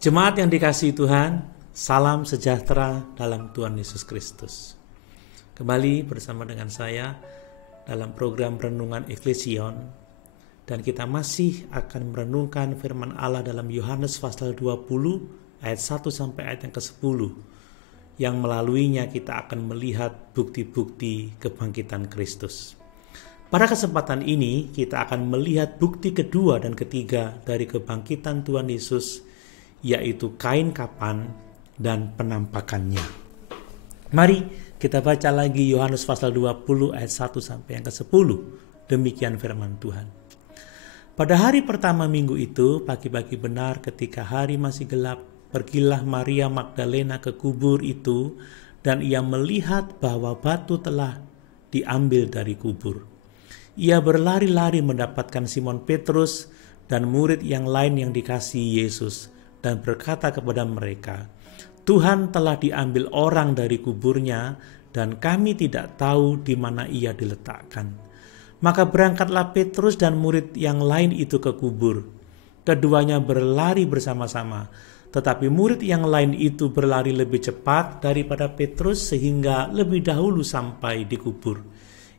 Jemaat yang dikasihi Tuhan, salam sejahtera dalam Tuhan Yesus Kristus. Kembali bersama dengan saya dalam program Renungan Eklesion, dan kita masih akan merenungkan firman Allah dalam Yohanes pasal 20 ayat 1 sampai ayat yang ke-10, yang melaluinya kita akan melihat bukti-bukti kebangkitan Kristus. Pada kesempatan ini kita akan melihat bukti kedua dan ketiga dari kebangkitan Tuhan Yesus, yaitu kain kapan dan penampakannya. Mari kita baca lagi Yohanes pasal 20 ayat 1 sampai yang ke-10. Demikian firman Tuhan. Pada hari pertama minggu itu, pagi-pagi benar ketika hari masih gelap, pergilah Maria Magdalena ke kubur itu, dan ia melihat bahwa batu telah diambil dari kubur. Ia berlari-lari mendapatkan Simon Petrus dan murid yang lain yang dikasihi Yesus, dan berkata kepada mereka, "Tuhan telah diambil orang dari kuburnya, dan kami tidak tahu di mana ia diletakkan." Maka berangkatlah Petrus dan murid yang lain itu ke kubur. Keduanya berlari bersama-sama, tetapi murid yang lain itu berlari lebih cepat daripada Petrus sehingga lebih dahulu sampai di kubur.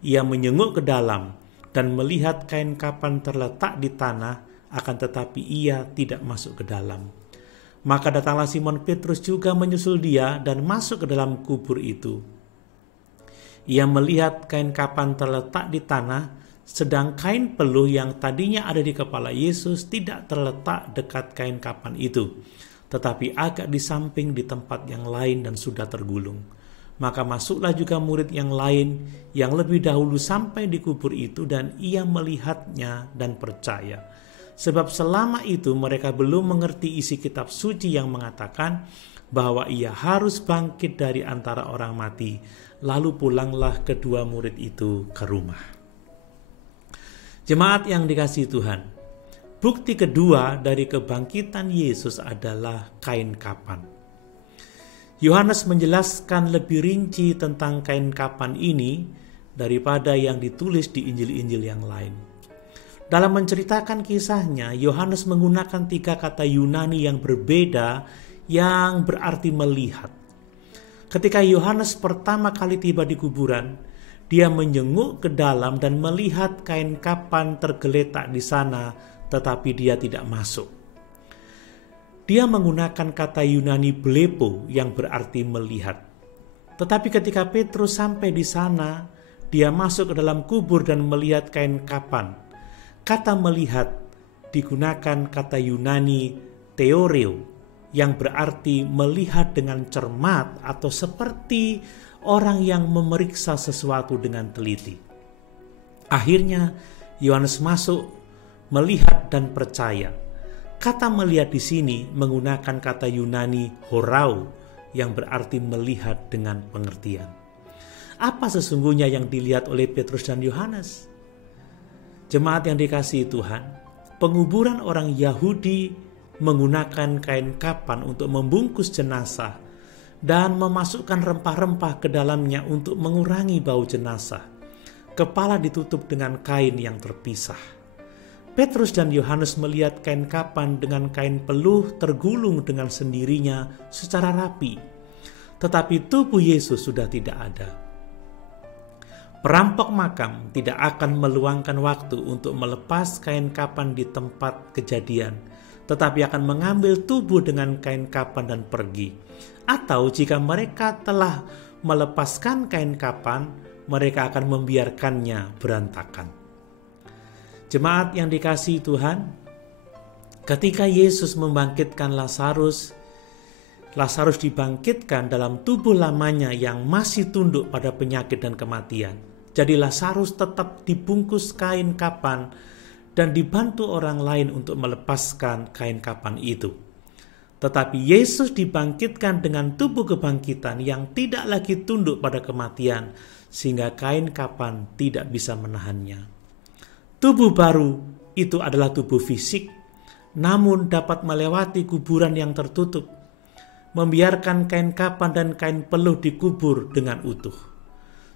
Ia menyenguk ke dalam dan melihat kain kapan terletak di tanah, akan tetapi ia tidak masuk ke dalam. Maka datanglah Simon Petrus juga menyusul dia dan masuk ke dalam kubur itu. Ia melihat kain kapan terletak di tanah, sedang kain peluh yang tadinya ada di kepala Yesus tidak terletak dekat kain kapan itu, tetapi agak di samping di tempat yang lain dan sudah tergulung. Maka masuklah juga murid yang lain yang lebih dahulu sampai di kubur itu, dan ia melihatnya dan percaya. Sebab selama itu mereka belum mengerti isi kitab suci yang mengatakan bahwa ia harus bangkit dari antara orang mati. Lalu pulanglah kedua murid itu ke rumah. Jemaat yang dikasihi Tuhan, bukti kedua dari kebangkitan Yesus adalah kain kapan. Yohanes menjelaskan lebih rinci tentang kain kapan ini daripada yang ditulis di Injil-Injil yang lain. Dalam menceritakan kisahnya, Yohanes menggunakan 3 kata Yunani yang berbeda yang berarti melihat. Ketika Yohanes pertama kali tiba di kuburan, dia menyenguk ke dalam dan melihat kain kapan tergeletak di sana, tetapi dia tidak masuk. Dia menggunakan kata Yunani blepo yang berarti melihat. Tetapi ketika Petrus sampai di sana, dia masuk ke dalam kubur dan melihat kain kapan. Kata melihat digunakan kata Yunani theoreo yang berarti melihat dengan cermat atau seperti orang yang memeriksa sesuatu dengan teliti. Akhirnya Yohanes masuk, melihat dan percaya. Kata melihat di sini menggunakan kata Yunani horau yang berarti melihat dengan pengertian. Apa sesungguhnya yang dilihat oleh Petrus dan Yohanes? Jemaat yang dikasihi Tuhan, penguburan orang Yahudi menggunakan kain kapan untuk membungkus jenazah dan memasukkan rempah-rempah ke dalamnya untuk mengurangi bau jenazah. Kepala ditutup dengan kain yang terpisah. Petrus dan Yohanes melihat kain kapan dengan kain peluh tergulung dengan sendirinya secara rapi. Tetapi tubuh Yesus sudah tidak ada. Perampok makam tidak akan meluangkan waktu untuk melepas kain kapan di tempat kejadian, tetapi akan mengambil tubuh dengan kain kapan dan pergi. Atau jika mereka telah melepaskan kain kapan, mereka akan membiarkannya berantakan. Jemaat yang dikasihi Tuhan, ketika Yesus membangkitkan Lazarus dibangkitkan dalam tubuh lamanya yang masih tunduk pada penyakit dan kematian. Jadi Lazarus tetap dibungkus kain kapan dan dibantu orang lain untuk melepaskan kain kapan itu. Tetapi Yesus dibangkitkan dengan tubuh kebangkitan yang tidak lagi tunduk pada kematian, sehingga kain kapan tidak bisa menahannya. Tubuh baru itu adalah tubuh fisik, namun dapat melewati kuburan yang tertutup, membiarkan kain kapan dan kain peluh dikubur dengan utuh.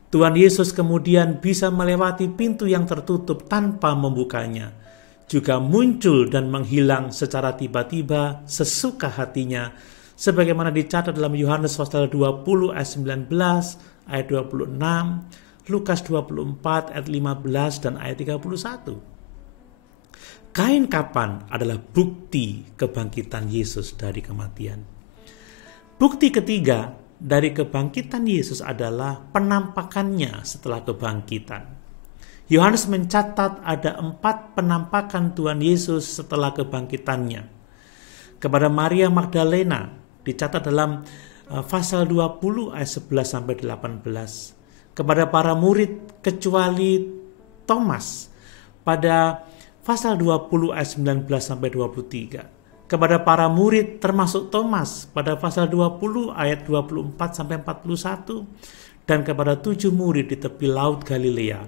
Tuhan Yesus kemudian bisa melewati pintu yang tertutup tanpa membukanya. juga muncul dan menghilang secara tiba-tiba sesuka hatinya, sebagaimana dicatat dalam Yohanes pasal 20 ayat 19, ayat 26, Lukas 24 ayat 15 dan ayat 31. Kain kapan adalah bukti kebangkitan Yesus dari kematian. Bukti ketiga dari kebangkitan Yesus adalah penampakannya setelah kebangkitan. Yohanes mencatat ada 4 penampakan Tuhan Yesus setelah kebangkitannya. Kepada Maria Magdalena dicatat dalam pasal 20 ayat 11 sampai 18. Kepada para murid kecuali Thomas pada pasal 20 ayat 19 sampai 23. Kepada para murid termasuk Thomas pada pasal 20 ayat 24 sampai 41, dan kepada 7 murid di tepi laut Galilea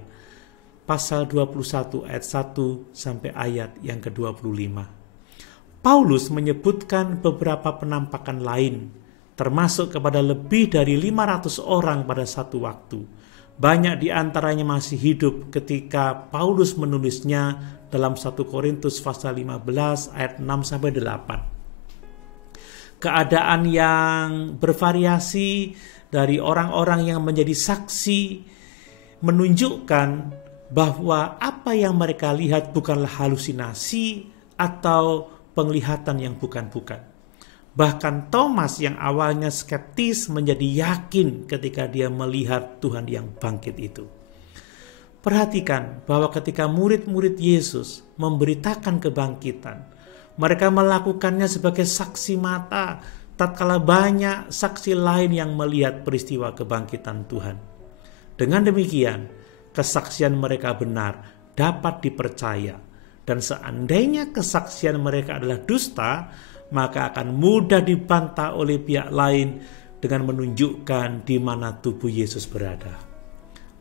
pasal 21 ayat 1 sampai ayat yang ke-25. Paulus menyebutkan beberapa penampakan lain, termasuk kepada lebih dari 500 orang pada satu waktu. Banyak di antaranya masih hidup ketika Paulus menulisnya dalam 1 Korintus pasal 15 ayat 6 sampai 8. Keadaan yang bervariasi dari orang-orang yang menjadi saksi menunjukkan bahwa apa yang mereka lihat bukanlah halusinasi atau penglihatan yang bukan-bukan. Bahkan Thomas yang awalnya skeptis menjadi yakin ketika dia melihat Tuhan yang bangkit itu. Perhatikan bahwa ketika murid-murid Yesus memberitakan kebangkitan, mereka melakukannya sebagai saksi mata, tatkala banyak saksi lain yang melihat peristiwa kebangkitan Tuhan. Dengan demikian, kesaksian mereka benar, dapat dipercaya, dan seandainya kesaksian mereka adalah dusta, maka akan mudah dibantah oleh pihak lain dengan menunjukkan di mana tubuh Yesus berada.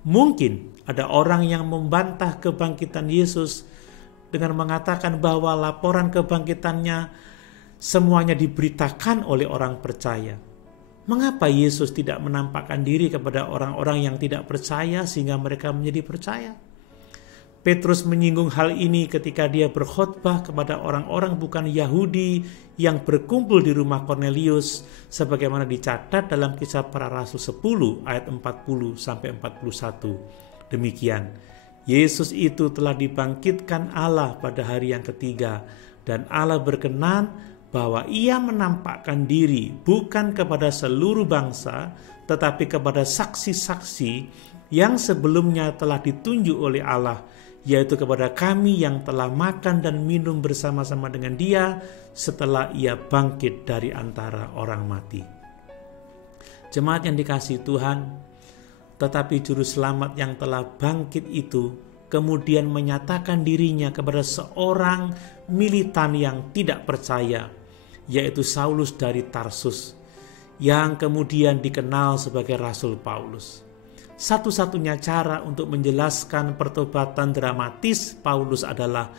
Mungkin ada orang yang membantah kebangkitan Yesus dengan mengatakan bahwa laporan kebangkitannya semuanya diberitakan oleh orang percaya. Mengapa Yesus tidak menampakkan diri kepada orang-orang yang tidak percaya sehingga mereka menjadi percaya? Petrus menyinggung hal ini ketika dia berkhotbah kepada orang-orang bukan Yahudi yang berkumpul di rumah Kornelius, sebagaimana dicatat dalam Kisah Para Rasul 10 ayat 40 sampai 41. Demikian, Yesus itu telah dibangkitkan Allah pada hari yang ketiga, dan Allah berkenan bahwa ia menampakkan diri bukan kepada seluruh bangsa, tetapi kepada saksi-saksi yang sebelumnya telah ditunjuk oleh Allah, yaitu kepada kami yang telah makan dan minum bersama-sama dengan dia setelah ia bangkit dari antara orang mati. Jemaat yang dikasihi Tuhan, tetapi juru selamat yang telah bangkit itu kemudian menyatakan dirinya kepada seorang militan yang tidak percaya, yaitu Saulus dari Tarsus, yang kemudian dikenal sebagai Rasul Paulus. Satu-satunya cara untuk menjelaskan pertobatan dramatis Paulus adalah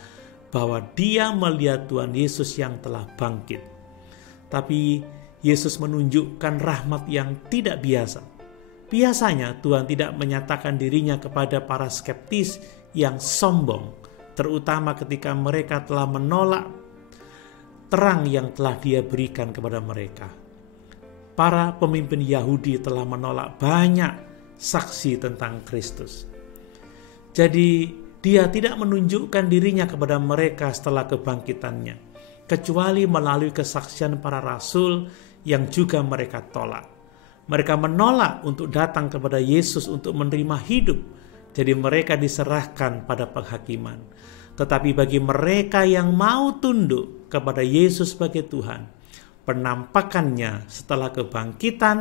bahwa dia melihat Tuhan Yesus yang telah bangkit. Tapi Yesus menunjukkan rahmat yang tidak biasa. Biasanya Tuhan tidak menyatakan dirinya kepada para skeptis yang sombong, terutama ketika mereka telah menolak terang yang telah dia berikan kepada mereka. Para pemimpin Yahudi telah menolak banyak saksi tentang Kristus. Jadi dia tidak menunjukkan dirinya kepada mereka setelah kebangkitannya, kecuali melalui kesaksian para rasul yang juga mereka tolak. Mereka menolak untuk datang kepada Yesus untuk menerima hidup, jadi mereka diserahkan pada penghakiman. Tetapi bagi mereka yang mau tunduk kepada Yesus sebagai Tuhan, penampakannya setelah kebangkitan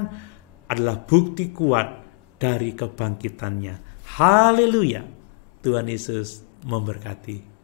adalah bukti kuat dari kebangkitannya. Haleluya. Tuhan Yesus memberkati.